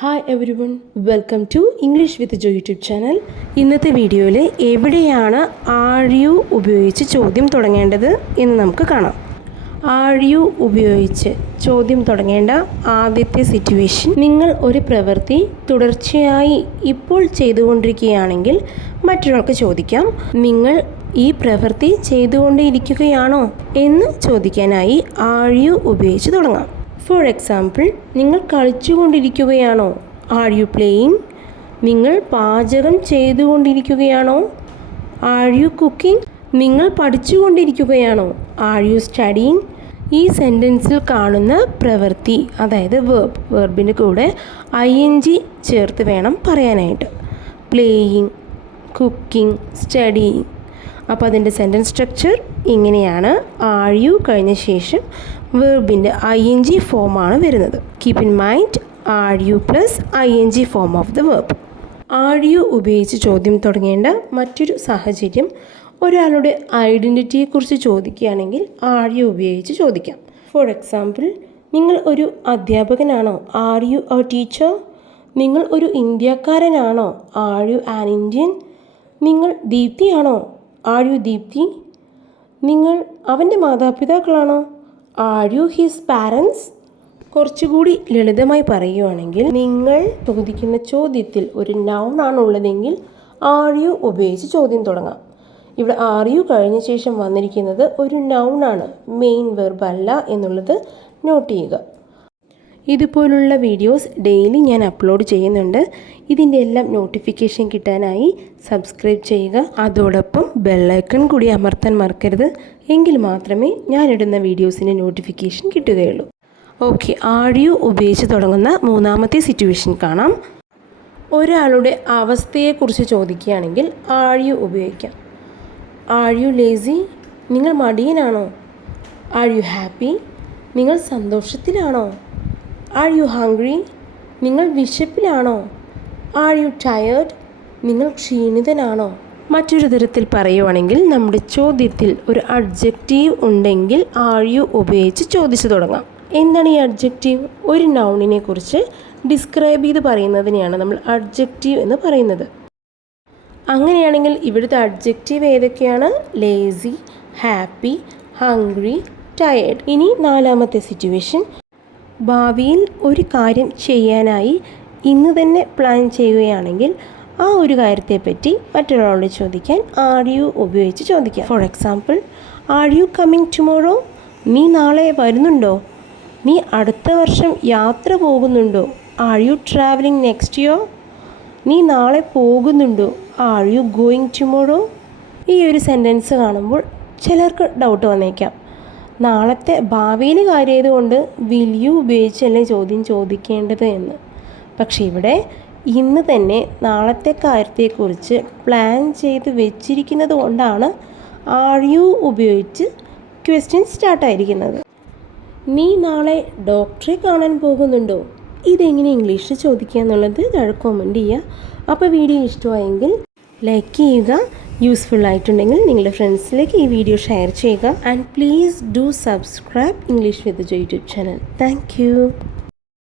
Hi everyone, welcome to English with Jo YouTube channel. ഇന്നത്തെ വീഡിയോയിൽ എവിടെയാണ് are you ഉപയോഗിച്ച് ചോദ്യം തുടങ്ങേണ്ടത് എന്ന് നമുക്ക് കാണാം. ആർ യു ഉപയോഗിച്ച് ചോദ്യം തുടങ്ങേണ്ട ആദ്യത്തെ സിറ്റുവേഷൻ, നിങ്ങൾ ഒരു പ്രവൃത്തി തുടർച്ചയായി ഇപ്പോൾ ചെയ്തുകൊണ്ടിരിക്കുകയാണെങ്കിൽ മറ്റൊരാൾക്ക് ചോദിക്കാം, നിങ്ങൾ ഈ പ്രവൃത്തി ചെയ്തുകൊണ്ടേയിരിക്കുകയാണോ എന്ന് ചോദിക്കാനായി ആർ യു ഉപയോഗിച്ച് തുടങ്ങാം. ഫോർ എക്സാമ്പിൾ, നിങ്ങൾ കളിച്ചുകൊണ്ടിരിക്കുകയാണോ? Are you playing? നിങ്ങൾ പാചകം ചെയ്തുകൊണ്ടിരിക്കുകയാണോ? Are you cooking? നിങ്ങൾ പഠിച്ചുകൊണ്ടിരിക്കുകയാണോ? Are you studying? ഈ സെൻറ്റൻസിൽ കാണുന്ന പ്രവൃത്തി, അതായത് വെർബിൻ്റെ കൂടെ ING ചേർത്ത് വേണം പറയാനായിട്ട്. Playing, cooking, studying. അപ്പോൾ അതിൻ്റെ സെൻറ്റൻസ് സ്ട്രക്ചർ ഇങ്ങനെയാണ്. ആർ യു കഴിഞ്ഞ ശേഷം വെർബിൻ്റെ ING ഫോമാണ് വരുന്നത്. Keep in mind, are you plus ING form of the verb. Are you ഉപയോഗിച്ച് ചോദ്യം തുടങ്ങേണ്ട മറ്റൊരു സാഹചര്യം, ഒരാളുടെ ഐഡൻറ്റിറ്റിയെക്കുറിച്ച് ചോദിക്കുകയാണെങ്കിൽ ആർ യു ഉപയോഗിച്ച് ചോദിക്കാം. ഫോർ എക്സാമ്പിൾ, നിങ്ങൾ ഒരു അധ്യാപകനാണോ? Are you a teacher? നിങ്ങൾ ഒരു ഇന്ത്യക്കാരനാണോ? Are you an Indian? നിങ്ങൾ ദീപ്തിയാണോ? Are you Deepthi? നിങ്ങൾ അവൻ്റെ മാതാപിതാക്കളാണോ? Are you his parents? കുറച്ചുകൂടി ലളിതമായി പറയുകയാണെങ്കിൽ, നിങ്ങൾ ചോദിക്കുന്ന ചോദ്യത്തിൽ ഒരു നൗൺ ആണുള്ളതെങ്കിൽ ആർ യു ഉപയോഗിച്ച് ചോദ്യം തുടങ്ങാം. ഇവിടെ ആർ യു കഴിഞ്ഞ ശേഷം വന്നിരിക്കുന്നത് ഒരു നൗൺ ആണ്, മെയിൻ വെർബ് അല്ല എന്നുള്ളത് നോട്ട് ചെയ്യുക. ഇതുപോലുള്ള വീഡിയോസ് ഡെയിലി ഞാൻ അപ്ലോഡ് ചെയ്യുന്നുണ്ട്. ഇതിൻ്റെ എല്ലാം നോട്ടിഫിക്കേഷൻ കിട്ടാനായി സബ്സ്ക്രൈബ് ചെയ്യുക. അതോടൊപ്പം ബെല്ലൈക്കൺ കൂടി അമർത്താൻ മറക്കരുത്. എങ്കിൽ മാത്രമേ ഞാനിടുന്ന വീഡിയോസിൻ്റെ നോട്ടിഫിക്കേഷൻ കിട്ടുകയുള്ളൂ. ഓക്കെ, ആർ യു ഉപയോഗിച്ച് തുടങ്ങുന്ന മൂന്നാമത്തെ സിറ്റുവേഷൻ കാണാം. ഒരാളുടെ അവസ്ഥയെക്കുറിച്ച് ചോദിക്കുകയാണെങ്കിൽ ആർ യു ഉപയോഗിക്കാം. Are you lazy? നിങ്ങൾ മടിയനാണോ? Are you happy? നിങ്ങൾ സന്തോഷത്തിലാണോ? Are you hungry? നിങ്ങൾ വിശപ്പിലാണോ? Are you tired? നിങ്ങൾ ക്ഷീണിതനാണോ? മറ്റൊരു തരത്തിൽ പറയുവാണെങ്കിൽ, നമ്മുടെ ചോദ്യത്തിൽ ഒരു അഡ്ജക്റ്റീവ് ഉണ്ടെങ്കിൽ ആർ യു ഉപയോഗിച്ച് ചോദിച്ചു തുടങ്ങാം. എന്താണ് ഈ അഡ്ജക്റ്റീവ്? ഒരു നൗണിനെ കുറിച്ച് ഡിസ്ക്രൈബ് ചെയ്ത് പറയുന്നതിനെയാണ് നമ്മൾ അഡ്ജക്റ്റീവ് എന്ന് പറയുന്നത്. അങ്ങനെയാണെങ്കിൽ ഇവിടുത്തെ അഡ്ജക്റ്റീവ് ഏതൊക്കെയാണ്? Lazy, happy, hungry, tired. ഇനി നാലാമത്തെ സിറ്റുവേഷൻ, ഭാവിയിൽ ഒരു കാര്യം ചെയ്യാനായി ഇന്ന് തന്നെ പ്ലാൻ ചെയ്യുകയാണെങ്കിൽ ആ ഒരു കാര്യത്തെപ്പറ്റി മറ്റൊരാളോട് ചോദിക്കാൻ ആർ യു ഉപയോഗിച്ച് ചോദിക്കാം. For example, are you coming tomorrow? നീ നാളെ വരുന്നുണ്ടോ? നീ അടുത്ത വർഷം യാത്ര പോകുന്നുണ്ടോ? Are you travelling next year? നീ നാളെ പോകുന്നുണ്ടോ? Are you going tomorrow? ഈ ഒരു സെൻറ്റൻസ് കാണുമ്പോൾ ചിലർക്ക് ഡൗട്ട് വന്നേക്കാം, നാളത്തെ ഭാവിയിലെ കാര്യമായതുകൊണ്ട് വിൽ യു ഉപയോഗിച്ചല്ലേ ചോദ്യം ചോദിക്കേണ്ടത് എന്ന്. പക്ഷേ ഇവിടെ ഇന്ന് തന്നെ നാളത്തെ കാര്യത്തെക്കുറിച്ച് പ്ലാൻ ചെയ്ത് വെച്ചിരിക്കുന്നത് കൊണ്ടാണ് ആർ യു ഉപയോഗിച്ച് ക്വസ്റ്റ്യൻ സ്റ്റാർട്ടായിരിക്കുന്നത്. നീ നാളെ ഡോക്ടറെ കാണാൻ പോകുന്നുണ്ടോ? ഇതെങ്ങനെ ഇംഗ്ലീഷിൽ ചോദിക്കുക എന്നുള്ളത് താഴെ കമൻറ്റ് ചെയ്യുക. അപ്പോൾ വീഡിയോ ഇഷ്ടമായെങ്കിൽ ലൈക്ക് ചെയ്യുക. യൂസ്ഫുൾ ആയിട്ടുണ്ടെങ്കിൽ നിങ്ങളുടെ ഫ്രണ്ട്സിലേക്ക് ഈ വീഡിയോ ഷെയർ ചെയ്യുക. And please do subscribe English with Jo YouTube channel. Thank U.